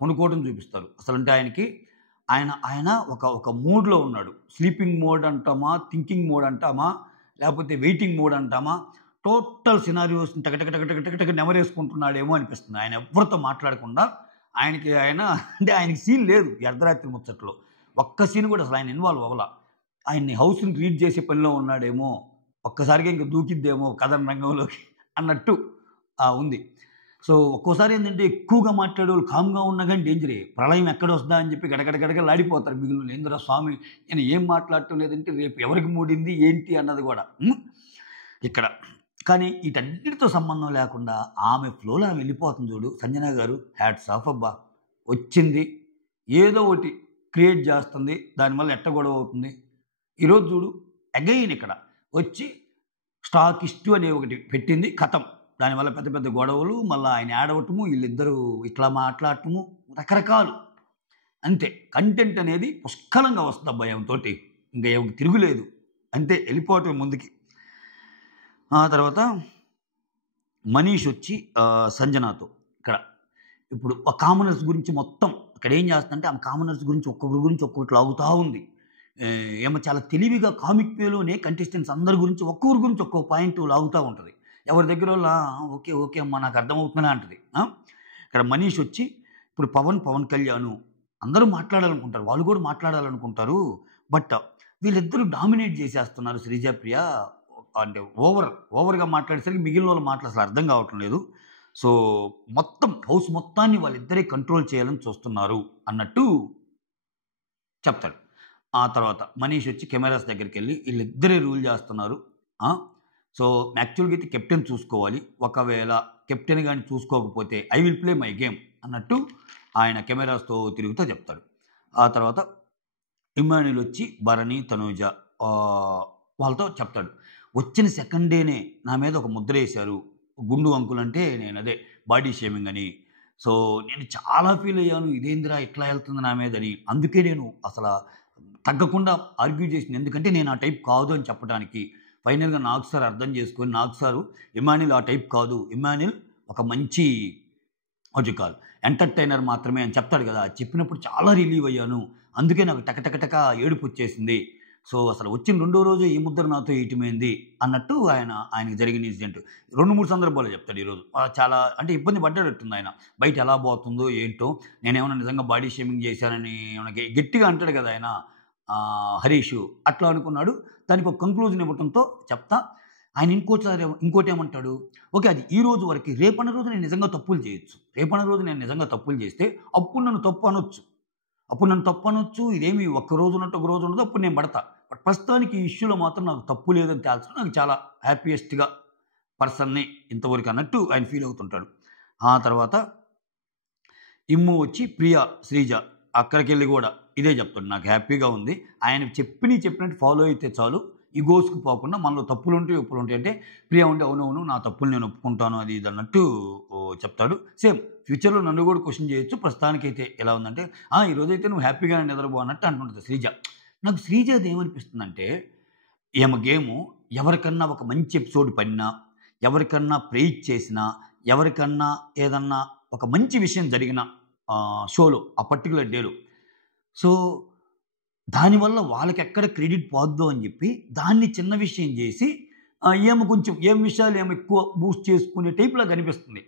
పనుకోవడం చూపిస్తారు. అసలంటే ఆయన ఒక మూడ్‌లో ఉన్నాడు. స్లీపింగ్ మోడ్ అంటామా? థింకింగ్ మోడ్ అంటామా? లేకపోతే వెయిటింగ్ మోడ్ అంటామా? టోటల్ సినారియోస్‌ని టక టక టక టక టక టక నెమరేసుకుంటున్నాడేమో అనిపిస్తుంది. ఆయన ఎవ్వరితో మాట్లాడకుండా అంటే ఆయనకి సీన్ లేదు ఈ అర్ధరాత్రి ముచ్చట్లో. ఒక్క సీన్ కూడా అసలు ఆయన ఇన్వాల్వ్ అవ్వల. ఆయన్ని హౌస్‌ని రీడ్ చేసే పనిలో ఉన్నాడేమో! ఒక్కసారిగా ఇంక దూకిద్దేమో కథన రంగంలోకి అన్నట్టు ఉంది. సో, ఒక్కోసారి ఏందంటే ఎక్కువగా మాట్లాడేవాళ్ళు కామ్‌గా ఉన్నా గాని డేంజరే. ప్రళయం ఎక్కడొస్తదా అని చెప్పి గడగడ గడగడలాడిపోతారు మిగిలినోళ్ళు. ఏందిరా స్వామి ఈయన ఏం మాట్లాడటం లేదంటే రేపు ఎవరికి మూడింది ఏంటి అన్నది గూడా. ఇక్కడ. కానీ ఈటన్నిటితో సంబంధం లేకుండా ఆమె ఫ్లోలో ఆమె వెళ్ళిపోతుంది చూడు. సంజన గారు హ్యాట్స్ ఆఫ్ అబ్బా! వచ్చింది. ఏదో ఒకటి క్రియేట్ చేస్తుంది. దానివల్ల ఎట్ట గొడవ అవుతుంది. ఈరోజు చూడు అగైన్ ఇక్కడ వచ్చి స్టాకిస్టు అనే ఒకటి పెట్టింది. ఖతం. దానివల్ల పెద్ద పెద్ద గొడవలు, మళ్ళా ఆయన ఏడవటము, వీళ్ళిద్దరూ ఇట్లా మాట్లాడటము, రకరకాలు. అంతే. కంటెంట్ అనేది పుష్కలంగా వస్తదబ్బా ఈమెతోటి. ఇంక ఈమెకి తిరుగులేదు. అంతే ఎళ్ళిపోవటమే ముందుకి. ఆ తర్వాత మనీష్ వచ్చి సంజనాతో ఇక్కడ ఇప్పుడు ఆ కామనర్స్ గురించి మొత్తం ఇక్కడ ఏం చేస్తుందంటే ఆమె కామనర్స్ గురించి ఒక్కొక్కరి గురించి ఒక్కొక్కటి లాగుతా ఉంది. ఏమో చాలా తెలివిగా కామిక్ వేలోనే కంటెస్టెంట్స్ అందరి గురించి ఒక్కొక్కరి గురించి ఒక్కో పాయింట్ లాగుతా ఉంటది. ఎవరి దగ్గరోళ్ళ ఓకే. ఓకే అమ్మా నాకు అర్థమవుతుందని అంటది. ఇక్కడ మనీష్ వచ్చి ఇప్పుడు పవన్ కళ్యాణ్ అందరూ మాట్లాడాలనుకుంటారు. వాళ్ళు కూడా మాట్లాడాలనుకుంటారు. బట్ వీళ్ళిద్దరూ డామినేట్ చేసేస్తున్నారు శ్రీజ, ప్రియ. అంటే ఓవర్‌గా మాట్లాడేసరికి మిగిలినోళ్ళ మాటలు అసలు అర్థం కావటం లేదు. సో, మొత్తం హౌస్ మొత్తాన్ని వాళ్ళిద్దరే కంట్రోల్ చేయాలని చూస్తున్నారు అన్నట్టు చెప్తాడు. ఆ తర్వాత మనీష్ వచ్చి కెమెరాస్ దగ్గరికెళ్ళి ఈళ్ళిద్దరే రూల్ చేస్తున్నారు. సో, యాక్చువల్‌గా అయితే కెప్టెన్ చూసుకోవాలి. ఒకవేళ కెప్టెన్ గాని చూసుకోకపోతే I will play my game అన్నట్టు ఆయన కెమెరాస్‌తో తిరుగుతూ చెప్తాడు. ఆ తర్వాత ఇమ్మాన్యుల్ వచ్చి భరణి, తనూజ వాళ్ళతో చెప్తాడు. వచ్చిన సెకండ్ డేనే నా మీద ఒక ముద్రేశారు. గుండు అంకుల్ అంటే నేనదే బాడీ షేమింగ్ అని. సో, నేను చాలా ఫీల్ అయ్యాను. ఇదేందిరా ఇట్లా ఎళ్తుంది నా మీదని. అందుకే నేను అసల తగ్గకుండా ఆర్గ్యూ చేసింది. ఎందుకంటే నేను ఆ టైప్ కాదు అని చెప్పడానికి. ఫైనల్‌గా నాగ్ సార్ అర్థం చేసుకొని నాగ్ సారు ఇమ్మాన్యుల్ ఆ టైప్ కాదు. ఇమ్మాన్యుల్ ఒక మంచి వాట్ యూ కాల్ ఎంటర్‌టైనర్ మాత్రమే అని చెప్తాడు గదా! చెప్పినప్పుడు చాలా రిలీవ్ అయ్యాను. అందుకే నాకు టక టక టక ఏడుపొచ్చేసింది. సో, అసలు వచ్చిన రెండో రోజు ఈ ముద్ర నాతో ఏయటమేంది అన్నట్టు ఆయనకి జరిగిన ఇన్సిడెంట్ 2, 3 సందర్భాల్లో చెప్తాడు ఈరోజు. చాలా అంటే ఇబ్బంది పడ్డాడట్టుంది ఆయన. బయట ఎలా పోతుందో ఏంటో, నేనేమన్నా నిజంగా బాడీ షేమింగ్ చేశానని ఏమన్నా గట్టిగా అంటాడు కదా ఆయన హరీషు. అట్లా అనుకున్నాడు. దానికి ఒక కంక్లూజన్ ఇవ్వటంతో చెప్తా. ఆయన ఇంకోటి ఏమంటాడు, ఓకే అది ఈ రోజు వరకే, రేపన్న రోజు నేను నిజంగా తప్పులు చేయొచ్చు. రేపన్న రోజు నేను నిజంగా తప్పులు చేస్తే అప్పుడు నన్ను తప్పు అనొచ్చు. ఇదేమి ఒక్క రోజు ఉన్నట్టు ఒక రోజు ఉండదు. అప్పుడు నేను పడతా. బట్ ప్రస్తుతానికి ఈ ఇష్యూలో మాత్రం నాకు తప్పు లేదని తేల్చడం నాకు చాలా హ్యాపీయెస్ట్‌గా పర్సన్‌ని ఇంతవరకు అన్నట్టు ఆయన ఫీల్ అవుతుంటాడు. ఆ తర్వాత ఇమ్ము వచ్చి ప్రియ, శ్రీజ అక్కడికెళ్ళి గూడా ఇదే చెప్తాడు. నాకు హ్యాపీగా ఉంది. ఆయన చెప్పినట్టు ఫాలో అయితే చాలు. ఇగోస్‌కి పోకుండా మనలో తప్పులుంటాయి, ఒప్పులుంటాయి అంటే ప్రియ ఉండి అవునవును నా తప్పులు నేను ఒప్పుకుంటాను అది ఇది అన్నట్టు చెప్తాడు. సేమ్ ఫ్యూచర్‌లో నన్ను గూడా క్వెషన్ చేయొచ్చు. ప్రస్తుతానికైతే ఎలా ఉందంటే, ఈరోజైతే నువ్వు హ్యాపీగానే నిద్రపో అన్నట్టు అంటుంటది శ్రీజ. నాకు శ్రీజది ఏమనిపిస్తుందంటే, ఈమె గేము ఎవరికన్నా ఒక మంచి ఎపిసోడ్ పడినా, ఎవరికన్నా ప్రైజ్ చేసినా, ఎవరికన్నా ఏదన్నా ఒక మంచి విషయం జరిగిన షోలో ఆ పర్టిక్యులర్ డేలో. సో, దానివల్ల వాళ్ళకెక్కడ క్రెడిట్ పోద్దో అని జెప్పి, దాన్ని చిన్న విషయం జేసి ఈమె కొంచెం విషయాలు ఏమో ఎక్కువ బూస్ట్ చేసుకునే టైప్‌లా కనిపిస్తుంది.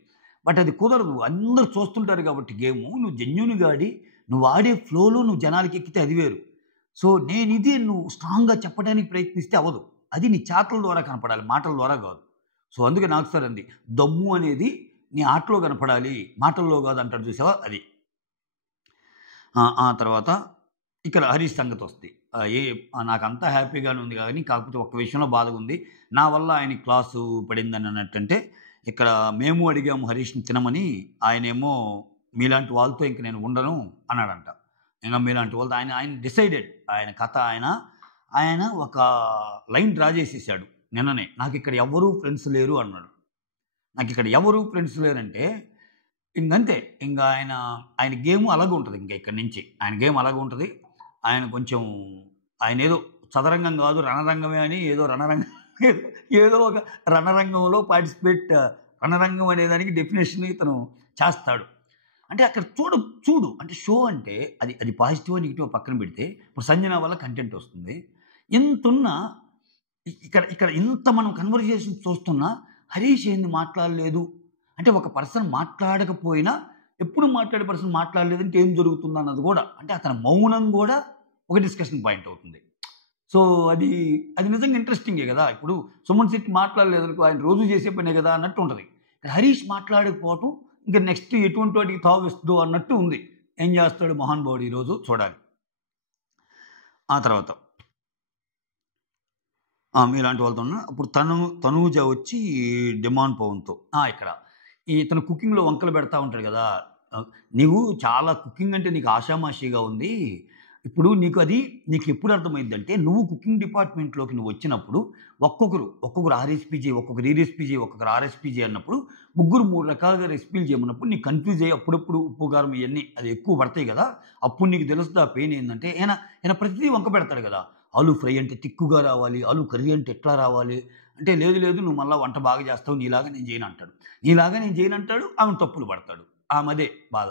బట్ అది కుదరదు. అందరూ చూస్తుంటారు గాబట్టి గేము. నువ్వు జెన్యూన్‌గా ఆడి, నువ్వు ఆడే ఫ్లోలో నువ్వు జనాలకెక్కితే అది వేరు. సో, నేనిదే నువ్వు స్ట్రాంగ్‌గా చెప్పడానికి ప్రయత్నిస్తే అవ్వదు. అది నీ చేతల ద్వారా కనపడాలి. మాటల ద్వారా గాదు. సో, అందుకే నాకు సార్ అంది. దమ్ము అనేది నీ ఆటలో కనపడాలి. మాటల్లో గాదు అంటాడు చూసావా అది. ఆ తర్వాత ఇక్కడ హరీష్ సంగతొస్తే నాకంతా హ్యాపీగానే ఉంది గానీ, కాకపోతే ఒక్క విషయంలో బాధగుంది. నా వల్ల ఆయనకి క్లాసు పడిందని అన్నట్టంటే, ఇక్కడ మేము అడిగాము హరీష్‌ని తినమని. ఆయనేమో మీలాంటి వాళ్ళతో ఇంక నేను ఉండను అన్నాడంట. ఇంక మీలాంటి వాళ్ళతో ఆయన డిసైడెడ్. ఆయన కథ ఆయన ఒక లైన్ డ్రా చేసేసాడు నిన్ననే. నాకిక్కడ ఎవ్వరూ ఫ్రెండ్స్ లేరు అన్నాడు. నాకిక్కడ ఎవరు ఫ్రెండ్స్ లేరంటే ఇంకంతే. ఇంక ఆయన గేము అలాగుంటది ఇంక ఇక్కడి నుంచి. ఆయన గేమ్ అలాగుంటది. ఆయన కొంచెం ఆయనేదో చదరంగం గాదు రణరంగమే అని ఏదో ఒక రణరంగంలో రణరంగం అనే దానికి డెఫినిషన్ ఇతను చేస్తాడు. అంటే అక్కడ చూడు అంటే షో అంటే అది పాజిటివా, నెగెటివా పక్కన పెడితే ఇప్పుడు సంజన వల్ల కంటెంట్ వస్తుంది. ఇంతున్నా ఇక్కడ ఇంత మనం కన్వర్జేషన్ చూస్తున్నా హరీష్ ఏంది మాట్లాడలేదు అంటే ఒక పర్సన్ మాట్లాడకపోయినా ఎప్పుడు మాట్లాడే పర్సన్ మాట్లాడలేదంటే ఏం జరుగుతుందన్నది గూడా అంటే అతని మౌనం గూడా ఒక డిస్కషన్ పాయింట్ అవుతుంది. సో, అది నిజంగా ఇంట్రెస్టింగే గదా! ఇప్పుడు సుమన్ శెట్టి మాట్లాడలేదనుకో ఆయన రోజు చేసే పనే గదా అన్నట్టు ఉంటది. హరీష్ మాట్లాడకపోవటం ఇంక నెక్స్ట్ ఎటువంటి వాటికి తావిస్తుందో అన్నట్టు ఉంది. ఏం చేస్తాడు మహానుభావుడు ఈరోజు చూడాలి. ఆ తర్వాత మీలాంటి వాళ్ళతో అప్పుడు తనూజ వచ్చి డిమాండ్ పవన్‌తో ఇక్కడ ఇతను కుకింగ్‌లో వంకలు పెడతా ఉంటాడు గదా! నీవు చాలా కుకింగ్ అంటే నీకు ఆషామాషీగా ఉంది. ఇప్పుడు నీకెప్పుడు అర్థమైద్దంటే నువ్వు కుకింగ్ డిపార్ట్‌మెంట్‌లోకి నువ్వొచ్చినప్పుడు ఒక్కొక్కరు ఆ రెసిపీ చెయి, ఒక్కొక్కరు ఈ రెసిపీ చెయి, ఒక్కొక్కరు ఆ రెసిపీ చెయి అన్నప్పుడు ముగ్గురు 3 రకాలుగా రెసిపీలు చేయమన్నప్పుడు నీకు కన్‌ఫ్యూజ్ అయ్యి అప్పుడప్పుడు ఉప్పు, కారం ఇయన్నీ అది ఎక్కువ పడతాయి గదా! అప్పుడు నీకు తెలుస్తది ఆ పెయిన్ ఏందంటే ఈయన ప్రతిదీ వంక పెడతాడు గదా! ఆలు ఫ్రై అంటే తిక్కుగా రావాలి, ఆలు కర్రీ అంటే ఎట్లా రావాలి అంటే లేదు నువ్వు మళ్ళా వంట బాగా చేస్తావు నీలాగా నేను చేయనంటాడు. ఆమెను తప్పులు పడతాడు. ఆమెదే బాధ.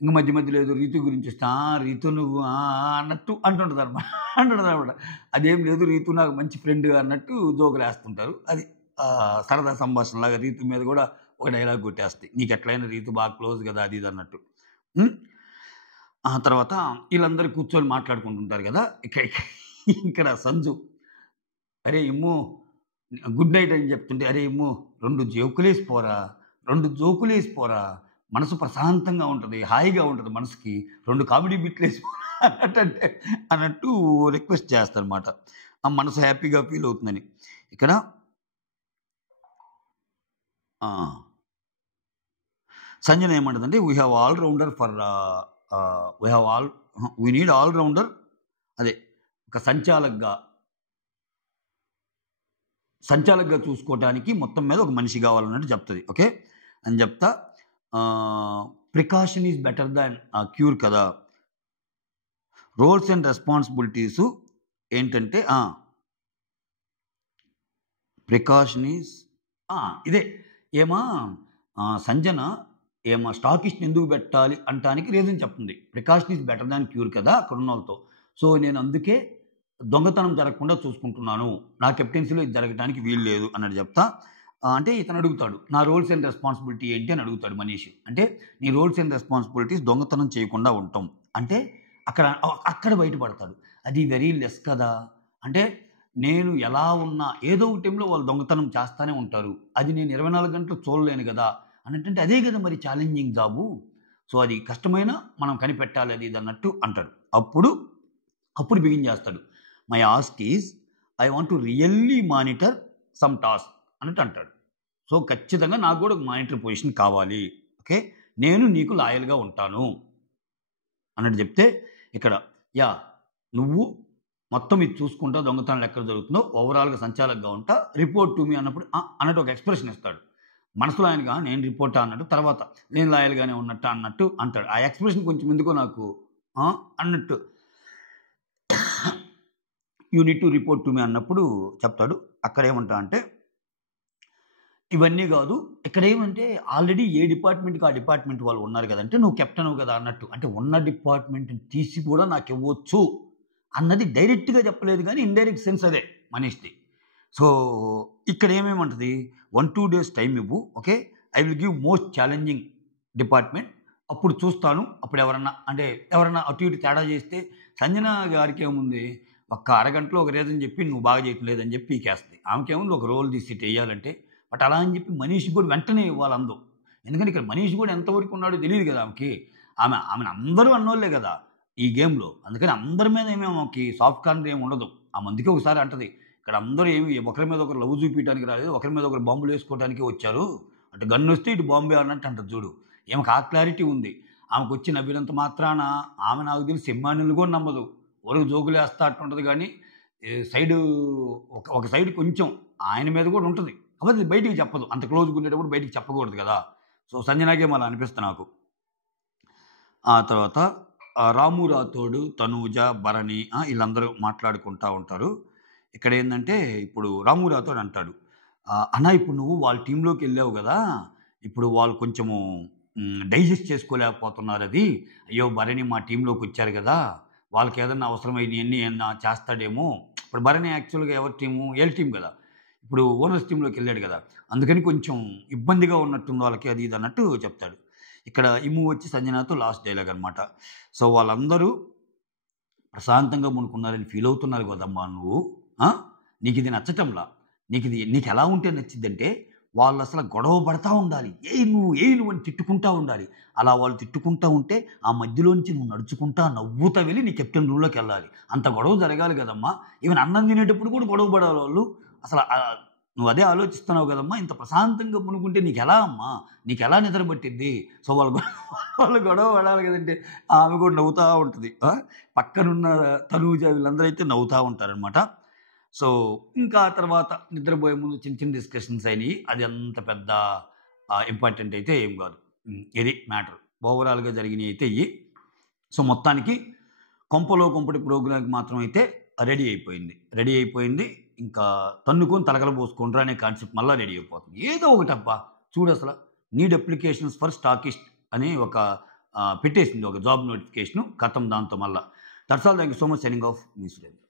ఇంక మధ్యలో ఏదో రీతు గురించి వస్తే రీతు నువ్వు అన్నట్టు అంటుంటదనమాట. అదేం లేదు రీతు నాకు మంచి ఫ్రెండ్ అన్నట్టు జోకులేస్తుంటారు. అది సరదా సంభాషణలాగా రీతు మీద కూడా ఒక డైలాగ్ కొట్టేస్తాయి. నీకెట్లయినా రీతు బాగా క్లోజ్ కదా అది ఇది అన్నట్టు. ఆ తర్వాత వీళ్ళందరూ కూర్చొని మాట్లాడుకుంటుంటారు కదా. ఇక్కడ సంజు అరే ఇమ్ము గుడ్ నైట్ అని చెప్తుంటే అరే ఇమ్ము 2 జోకులేసి పోరా మనసు ప్రశాంతంగా ఉంటుంది, హాయిగా ఉంటుంది మనసుకి. 2 కామెడీ బిట్లేసి అన్నట్టు రిక్వెస్ట్ చేస్తారన్నమాట. ఆ మనసు హ్యాపీగా ఫీల్ అవుతుందని. ఇక్కడ సంజన ఏమంటుందంటే వీ నీడ్ ఆల్ రౌండర్ అదే ఒక సంచాలకుగా చూసుకోవడానికి మొత్తం మీద ఒక మనిషి కావాలన్నట్టు చెప్తుంది. ఓకే అని చెప్తా precaution is better than cure కదా. రోల్స్ అండ్ రెస్పాన్సిబిలిటీస్ ఏంటంటే ప్రికాషన్ ఈజ్ ఇదే సంజన స్టాకిస్ట్ ఎందుకు పెట్టాలి అంటానికి రీజన్ చెప్తుంది. Precaution is better than cure కదా అక్కడ ఉన్న వాళ్ళతో. సో నేను అందుకే దొంగతనం జరగకుండా చూసుకుంటున్నాను, నా కెప్టెన్సీలో ఇది జరగడానికి వీలు లేదు అన్నట్టు చెప్తా. అంటే ఇతను అడుగుతాడు నా రోల్స్ అండ్ రెస్పాన్సిబిలిటీ ఏంటి అని అడుగుతాడు మనీష్. అంటే నీ రోల్స్ అండ్ రెస్పాన్సిబిలిటీస్ దొంగతనం చేయకుండా ఉంటాం అంటే అక్కడ బయటపడతాడు. అది వెరీ లెస్ కదా అంటే నేను ఎలా ఉన్నా ఏదో ఒక టైంలో వాళ్ళు దొంగతనం చేస్తూనే ఉంటారు. అది నేను 24 గంటలు చూడలేను కదా అన్నట్టంటే అదే కదా మరి ఛాలెంజింగ్ జాబు. సో అది కష్టమైనా మనం కనిపెట్టాలి అది ఇది అన్నట్టు అంటాడు. అప్పుడు బిగిన్ చేస్తాడు. My ask is I want to really monitor some task అన్నట్టు అంటాడు. సో ఖచ్చితంగా నాకు కూడా ఒక మానిటర్ పొజిషన్ కావాలి. ఓకే, నేను నీకు లాయల్గా ఉంటాను అన్నట్టు చెప్తే ఇక్కడ నువ్వు మొత్తం ఇది చూసుకుంటా దొంగతనాలు ఎక్కడ జరుగుతుందో ఓవరాల్గా సంచాలకుగా ఉంటా, రిపోర్ట్ టు మీ అన్నప్పుడు అన్నట్టు ఒక ఎక్స్ప్రెషన్ ఇస్తాడు. మనసులో ఆయనగా నేను రిపోర్టా అన్నట్టు, తర్వాత నేను లాయల్గానే ఉన్నట్టు అన్నట్టు అంటాడు. ఆ ఎక్స్ప్రెషన్ కొంచెం ఎందుకో నాకు అన్నట్టు you need to report to me అన్నప్పుడు చెప్తాడు. అక్కడ ఏమంటా అంటే ఇవన్నీ కాదు, ఇక్కడ ఏమంటే ఆల్రెడీ ఏ డిపార్ట్మెంట్కి ఆ డిపార్ట్మెంట్ వాళ్ళు ఉన్నారు కదంటే నువ్వు కెప్టెన్ కదా అన్నట్టు, అంటే ఉన్న డిపార్ట్మెంట్ని తీసి కూడా నాకు ఇవ్వచ్చు అన్నది డైరెక్ట్గా చెప్పలేదు కానీ ఇండైరెక్ట్ సెన్స్ అదే మనీష్ది. సో ఇక్కడ ఏమేమంటుంది 1-2 days టైం ఇవ్వు, okay, I will give most challenging department, అప్పుడు చూస్తాను. అప్పుడు ఎవరన్నా అటు ఇటు తేడా చేస్తే సంజన గారికి ఏముంది, ఒక్క అరగంటలో ఒక రీజన్ చెప్పి నువ్వు బాగా చేయటం లేదని చెప్పి పీకేస్తుంది. ఆమెకేముంది ఒక రోల్ తీసి వేయాలంటే, బట్ అలా అని చెప్పి మనీష్ కూడా వెంటనే ఇవ్వాలి అందరూ. ఎందుకంటే ఇక్కడ మనీష్ కూడా ఎంతవరకు ఉన్నాడో తెలియదు కదా ఆమెను అందరూ అన్నోళ్ళే కదా ఈ గేమ్లో, అందుకని అందరి మీద ఆమెకి సాఫ్ట్ కార్నర్ ఏమి ఉండదు. అందుకే ఒకసారి అంటది, ఇక్కడ అందరూ ఏమి ఒకరి మీద ఒకరు లవ్ చూపించడానికి రాలేదు, ఒకరి మీద ఒకరు బాంబులు వేసుకోవడానికి వచ్చారు, అంటే గన్ను వస్తే ఇటు బాంబే అన్నట్టు అంటది చూడు. ఆమెకు ఆ క్లారిటీ ఉంది. ఆమెకు వచ్చి నవ్వినంత మాత్రాన ఆమె నాకు తెలిసి సినిమాని కూడా నమ్మదు, వరకు జోకులు వేస్తా అట్టుంటుంది. కానీ సైడు ఒక సైడ్ కొంచెం ఆయన మీద కూడా ఉంటుంది, కాబట్టి బయటికి చెప్పదు, అంత క్లోజ్గా ఉండేటప్పుడు బయటికి చెప్పకూడదు కదా. సో సంజనాకే అలా అనిపిస్తుంది నాకు. ఆ తర్వాత రాము రాథోడు, తనూజ, భరణి వీళ్ళందరూ మాట్లాడుకుంటూ ఉంటారు. ఇక్కడ ఏంటంటే ఇప్పుడు రాము రాథోడు అంటాడు, అన్న ఇప్పుడు నువ్వు వాళ్ళ టీంలోకి వెళ్ళావు కదా, ఇప్పుడు వాళ్ళు కొంచెము డైజెస్ట్ చేసుకోలేకపోతున్నారు అది, అయ్యో భరణి మా టీంలోకి వచ్చారు కదా, వాళ్ళకి ఏదన్నా అవసరమైనవన్నీ ఏమన్నా చేస్తాడేమో. ఇప్పుడు భరణి యాక్చువల్గా ఎవరి టీము, ఎల్ టీం కదా, ఇప్పుడు ఓనర్స్ టీంలోకి వెళ్ళాడు కదా, అందుకని కొంచెం ఇబ్బందిగా ఉన్నట్టుంది వాళ్ళకి అది ఇది అన్నట్టు చెప్తాడు. ఇక్కడ ఇమ్ము వచ్చి సంజనాతో లాస్ట్ డైలాగ్ అనమాట. సో వాళ్ళందరూ ప్రశాంతంగా మునుకున్నారని ఫీల్ అవుతున్నారు కదమ్మా నువ్వు, నీకు ఇది నచ్చటంలా, నీకు ఎలా ఉంటే నచ్చిద్దంటే వాళ్ళు అసలు గొడవ పడతా ఉండాలి, నువ్వు అని తిట్టుకుంటా ఉండాలి. అలా వాళ్ళు తిట్టుకుంటా ఉంటే ఆ మధ్యలోంచి నువ్వు నడుచుకుంటా నవ్వుతా వెళ్ళి నీ కెప్టెన్ రూల్లోకి వెళ్ళాలి. అంత గొడవ జరగాలి కదమ్మా. ఈవెన్ అన్నం తినేటప్పుడు కూడా గొడవ పడాలి వాళ్ళు. అసలు నువ్వు అదే ఆలోచిస్తున్నావు కదమ్మా, ఇంత ప్రశాంతంగా పునుకుంటే నీకు ఎలా అమ్మా, నీకు ఎలా నిద్ర పట్టిద్ది. సో వాళ్ళు గొడవ పడాలి కదంటే ఆమె కూడా నవ్వుతూ ఉంటుంది, పక్కనున్న తనూజ వీళ్ళందరూ అయితే నవ్వుతూ ఉంటారనమాట. సో ఇంకా తర్వాత నిద్రపోయే ముందు చిన్న చిన్న డిస్కషన్స్ అయినాయి, అది అంత పెద్ద ఇంపార్టెంట్ అయితే ఏం కాదు. ఇది మ్యాటర్ ఓవరాల్గా జరిగినవి అయితే ఇవి. సో మొత్తానికి కొంపటి ప్రోగ్రాంకి మాత్రం అయితే రెడీ అయిపోయింది. ఇంకా తన్నుకొని తలకలు పోసుకుంటారు అనే కాన్సెప్ట్ మళ్ళీ రెడీ అయిపోతుంది. ఏదో ఒకటబ్బా చూడు, అసలు నీడ్ అప్లికేషన్స్ ఫర్ స్టాకిస్ట్ అని ఒక పెట్టేసింది ఒక జాబ్ నోటిఫికేషను, కథం దాంతో మళ్ళీ. That's all, thank you so much, signing off me Surendra.